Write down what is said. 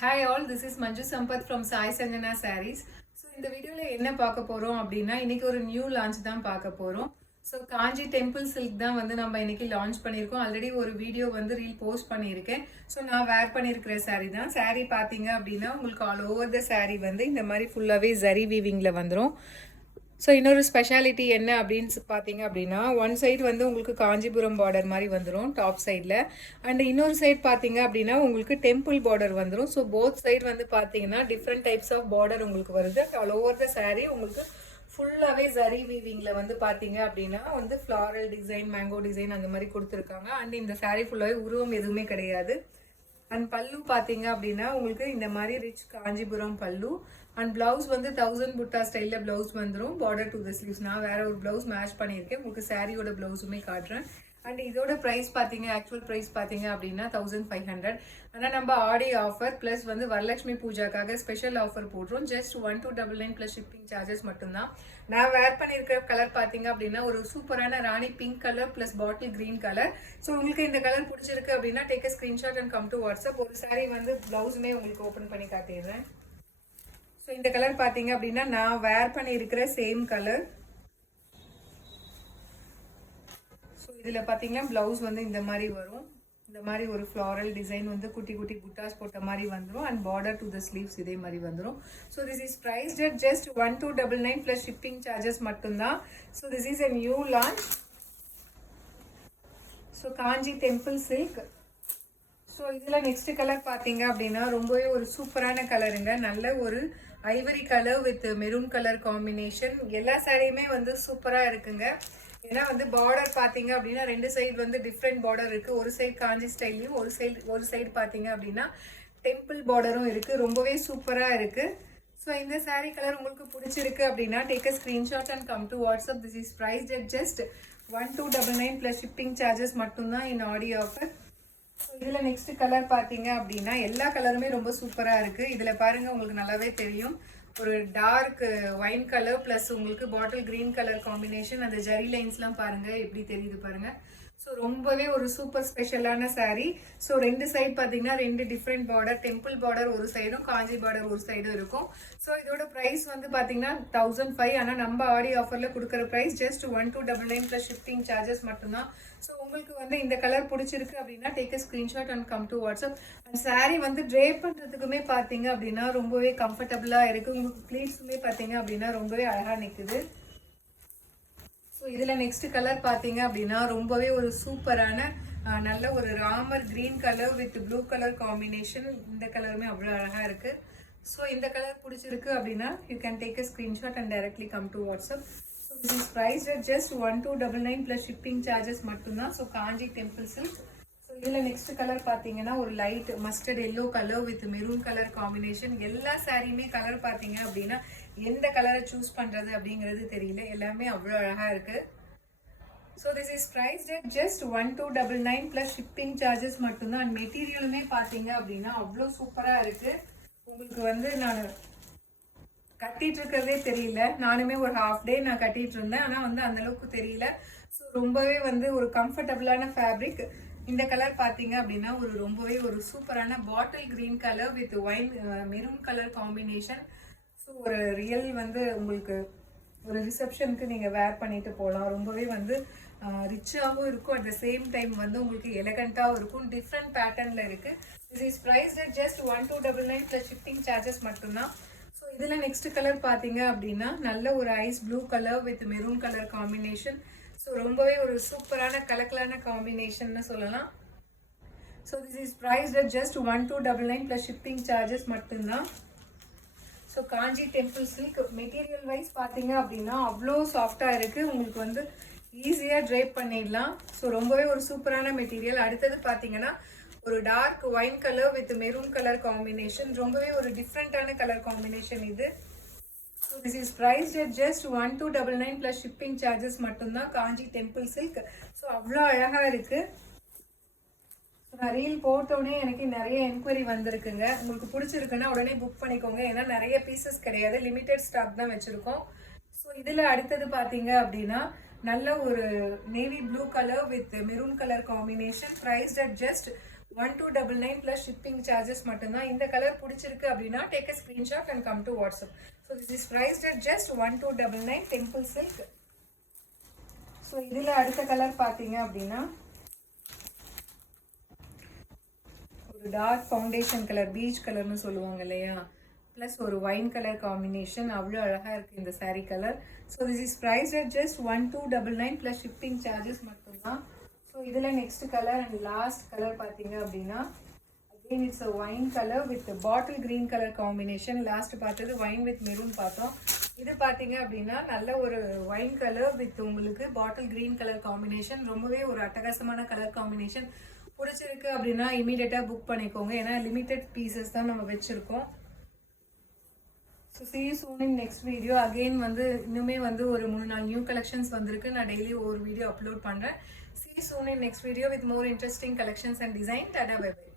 Hi all, this is Manju Sampath from Sai Sanjana Sarees. So இந்த வீடியோல என்ன பார்க்க போறோம் அப்படின்னா இன்னைக்கு ஒரு நியூ லான்ச் தான் பார்க்க போறோம். ஸோ காஞ்சி டெம்பிள் சில்க் தான் வந்து நம்ம இன்னைக்கு லான்ச் பண்ணியிருக்கோம். ஆல்ரெடி ஒரு வீடியோ வந்து ரீல் போஸ்ட் பண்ணியிருக்கேன். ஸோ நான் வேர் பண்ணியிருக்கிற சாரீ தான். சாரீ பார்த்தீங்க அப்படின்னா உங்களுக்கு ஆல் ஓவர் த சாரீ வந்து இந்த மாதிரி ஃபுல்லாகவே ஜரி வீவிங்கில் வந்துடும். ஸோ இன்னொரு ஸ்பெஷாலிட்டி என்ன அப்படின்னு பார்த்தீங்க அப்படின்னா ஒன் சைடு வந்து உங்களுக்கு காஞ்சிபுரம் பார்டர் மாதிரி வந்துடும் டாப் சைடில். அண்ட் இன்னொரு சைடு பார்த்தீங்க அப்படின்னா உங்களுக்கு டெம்பிள் பார்டர் வந்துடும். ஸோ போத் சைடு வந்து பார்த்தீங்கன்னா டிஃப்ரெண்ட் டைப்ஸ் ஆஃப் பார்டர் உங்களுக்கு வருது. ஆல் ஓவர் த சாரீ உங்களுக்கு ஃபுல்லாகவே ஜரி வீவிங்கில் வந்து பார்த்தீங்க அப்படின்னா வந்து ஃப்ளாரல் டிசைன், மேங்கோ டிசைன் அந்த மாதிரி கொடுத்துருக்காங்க. அண்ட் இந்த சாரீ ஃபுல்லாகவே உருவம் எதுவுமே கிடையாது. அண்ட் பல்லு பார்த்தீங்க அப்படின்னா உங்களுக்கு இந்த மாதிரி ரிச் காஞ்சிபுரம் பல்லு. அண்ட் பிளவுஸ் வந்து 1000 புட்டா ஸ்டைலில் பிளவுஸ் வந்துடும். Border to the sleeves. நான் வேற ஒரு பிளவுஸ் மேட்ச் பண்ணியிருக்கேன். உங்களுக்கு சாரியோட பிளவுஸுமே காட்டுறேன். அண்ட் இதோட ப்ரைஸ் பார்த்தீங்க, ஆக்சுவல் ப்ரைஸ் பார்த்தீங்க அப்படின்னா 1500. ஆனால் நம்ம ஆடி ஆஃபர் ப்ளஸ் வந்து வரலட்சுமி பூஜாக்காக ஸ்பெஷல் ஆஃபர் போடுறோம். ஜஸ்ட் 1299 ப்ளஸ் ஷிப்பிங் சார்ஜஸ் மட்டும்தான். நான் வேர் பண்ணியிருக்கிற கலர் பார்த்தீங்க அப்படின்னா ஒரு சூப்பரான rani pink colour plus bottle green colour. So உங்களுக்கு இந்த கலர் பிடிச்சிருக்கு அப்படின்னா take a screenshot and come to WhatsApp. ஒரு சாரி வந்து பிளவுஸுமே உங்களுக்கு ஓப்பன் பண்ணி காட்டிடுறேன். ஸோ இந்த கலர் பார்த்தீங்க அப்படின்னா நான் வேர் பண்ணியிருக்கிற சேம் கலர். ஸோ இதில் பார்த்தீங்கன்னா ப்ளவுஸ் வந்து இந்த மாதிரி வரும். இந்த மாதிரி ஒரு ஃப்ளாரல் டிசைன் வந்து குட்டி குட்டி புட்டாஸ் போட்ட மாதிரி வந்துடும். And border to the sleeves இதே மாதிரி வந்துடும். So this is priced at just 1299 plus shipping charges மட்டும்தான். So this is a new launch. So Kanchi temple silk. So இதில் நெக்ஸ்ட் கலர் பார்த்தீங்க அப்படின்னா ரொம்பவே ஒரு சூப்பரான கலருங்க. நல்ல ஒரு ivory colour with maroon colour combination. எல்லா சாரியுமே வந்து சூப்பராக இருக்குங்க. ஏன்னா வந்து பார்டர் பார்த்தீங்க அப்படின்னா ரெண்டு சைடு வந்து டிஃப்ரெண்ட் பார்டர் இருக்குது. ஒரு சைடு காஞ்சி ஸ்டைல்லையும் ஒரு சைடு பார்த்தீங்க அப்படின்னா டெம்பிள் பார்டரும் இருக்குது. ரொம்பவே சூப்பராக இருக்குது. ஸோ இந்த சாரீ கலர் உங்களுக்கு பிடிச்சிருக்கு அப்படின்னா take a screenshot and come to WhatsApp. This is priced at just 1299 plus shipping charges மட்டும்தான் இன் ஆடி ஆஃபர். ஸோ இதில் நெக்ஸ்ட் கலர் பார்த்தீங்க அப்படின்னா எல்லா கலருமே ரொம்ப சூப்பராக இருக்குது. இதில் பாருங்கள் உங்களுக்கு நல்லாவே தெரியும். ஒரு டார்க் ஒயின் கலர் ப்ளஸ் உங்களுக்கு பாட்டில் க்ரீன் கலர் காம்பினேஷன். அந்த ஜரி லைன்ஸ்லாம் பாருங்கள் எப்படி தெரியுது பாருங்கள். ஸோ ரொம்பவே ஒரு சூப்பர் ஸ்பெஷலான சாரீ. ஸோ ரெண்டு சைடு பார்த்தீங்கன்னா ரெண்டு டிஃப்ரெண்ட் பார்டர், டெம்பிள் பார்டர் ஒரு சைடும் காஞ்சி பார்டர் ஒரு சைடும் இருக்கும். ஸோ இதோட ப்ரைஸ் வந்து பார்த்தீங்கன்னா 1005. ஆனால் நம்ம ஆடி ஆஃபரில் கொடுக்குற price just 1299 plus shipping charges மட்டும்தான். ஸோ உங்களுக்கு வந்து இந்த கலர் பிடிச்சிருக்கு அப்படின்னா take a screenshot and come to WhatsApp. And sari வந்து ட்ரேப் பண்ணுறதுக்குமே பார்த்தீங்க அப்படின்னா ரொம்பவே கம்ஃபர்டபுளாக இருக்குது. உங்களுக்கு ப்ளீட்ஸுமே பார்த்தீங்க அப்படின்னா ரொம்பவே அழகாக நிற்குது. ஸோ இதில் நெக்ஸ்ட் கலர் பார்த்தீங்க அப்படின்னா ரொம்பவே ஒரு சூப்பரான நல்ல ஒரு Ramar green colour with blue colour combination. இந்த கலருமே அவ்வளோ அழகாக இருக்குது. ஸோ இந்த கலர் பிடிச்சிருக்கு அப்படின்னா you can take a screenshot and directly come to WhatsApp. So this is priced at just 1299 plus shipping charges மட்டும்தான். So Kanchi temple silk. So இதில் நெக்ஸ்ட் கலர் பார்த்தீங்கன்னா ஒரு light mustard yellow colour with maroon colour combination. எல்லா சாரியுமே colour பார்த்தீங்க அப்படின்னா எந்த கலரை சூஸ் பண்ணுறது அப்படிங்கிறது தெரியல. எல்லாமே அவ்வளோ அழகாக இருக்குது. So this is priced at just 1299 plus shipping charges மட்டும்தான். அண்ட் மெட்டீரியலுமே பார்த்தீங்க அப்படின்னா அவ்வளோ சூப்பராக இருக்குது. உங்களுக்கு வந்து நான் கட்டிட்டு இருக்கிறதே தெரியல. நானுமே ஒரு ஹாஃப் டே நான் கட்டிட்டு இருந்தேன். ஆனால் வந்து அந்தளவுக்கு தெரியல. ஸோ ரொம்பவே வந்து ஒரு கம்ஃபர்டபுளான ஃபேப்ரிக். இந்த கலர் பார்த்தீங்க அப்படின்னா ஒரு ரொம்பவே ஒரு சூப்பரான பாட்டில் green colour with wine maroon colour combination. So ஒரு ரியல் வந்து உங்களுக்கு ஒரு ரிசப்ஷனுக்கு நீங்கள் வேர் பண்ணிட்டு போகலாம். ரொம்பவே வந்து ரிச்சாகவும் இருக்கும். அட் த சேம் டைம் வந்து உங்களுக்கு எலகண்ட்டாகவும் இருக்கும். டிஃப்ரெண்ட் பேட்டர்னில் இருக்குது. This is priced at just 1299 plus shipping charges மட்டும்தான். ஸோ இதில் நெக்ஸ்ட் கலர் பார்த்தீங்க அப்படின்னா நல்ல ஒரு ice blue colour with maroon colour combination. So ரொம்பவே ஒரு சூப்பரான கலக்கலான காம்பினேஷன்னு சொல்லலாம். So this is priced at just 1299 plus shipping charges மட்டும்தான். So Kanchi temple silk material wise பார்த்தீங்க அப்படின்னா அவ்வளோ சாஃப்டாக இருக்குது. உங்களுக்கு வந்து ஈஸியாக ட்ரைப் பண்ணிடலாம். ஸோ ரொம்பவே ஒரு சூப்பரான மெட்டீரியல். அடுத்தது பார்த்தீங்கன்னா ஒரு dark wine colour with maroon colour combination. ரொம்பவே ஒரு டிஃப்ரெண்ட்டான கலர் காம்பினேஷன் இது. So this is priced at just 1299 plus shipping charges மட்டும்தான் காஞ்சி டெம்பிள் சில்க். ஸோ அவ்வளோ அழகாக இருக்குது. நான் ரீல் போட்டோடனே எனக்கு நிறைய என்கொயரி வந்திருக்குங்க. உங்களுக்கு பிடிச்சிருக்குன்னா உடனே புக் பண்ணிக்கோங்க. ஏன்னா நிறைய பீசஸ் கிடையாது, லிமிட்டெட் ஸ்டாக் தான் வச்சுருக்கோம். ஸோ இதில் அடுத்தது பார்த்தீங்க அப்படின்னா நல்ல ஒரு navy blue colour with maroon colour combination. Prized at just 1299 plus shipping charges மட்டும்தான். இந்த கலர் பிடிச்சிருக்கு அப்படின்னா take a screenshot and come to WhatsApp. So this is priced at just 1299 temple silk. So இதில் அடுத்த கலர் பார்த்தீங்க அப்படின்னா ஒரு dark foundation colour, beach கலர்னு சொல்லுவாங்க இல்லையா, ப்ளஸ் ஒரு ஒயின் கலர் காம்பினேஷன். அவ்வளோ அழகாக இருக்குது இந்த sari colour. So this is price at just 1299 plus shipping charges மட்டும்தான். ஸோ இதில் next colour and last colour பார்த்தீங்க அப்படின்னா again it's a wine colour with bottle green colour combination. Last பார்த்தது ஒயின் வித் மெரூன் பார்த்தோம். இது பார்த்தீங்க அப்படின்னா நல்ல ஒரு ஒயின் கலர் வித் உங்களுக்கு பாட்டில் க்ரீன் கலர் காம்பினேஷன். ரொம்பவே ஒரு அட்டகாசமான கலர் காம்பினேஷன். பிடிச்சிருக்கு அப்படின்னா இமீடியட்டாக புக் பண்ணிக்கோங்க, ஏன்னா லிமிட்டட் பீசஸ் தான் நம்ம வச்சுருக்கோம். So see you soon in next video. Again வந்து இன்னுமே வந்து ஒரு 3-4 நியூ கலெக்ஷன்ஸ் வந்திருக்கு. நான் டெய்லி ஒரு வீடியோ அப்லோட் பண்ணுறேன். see you soon in next video with more interesting collections and design. tada bye bye.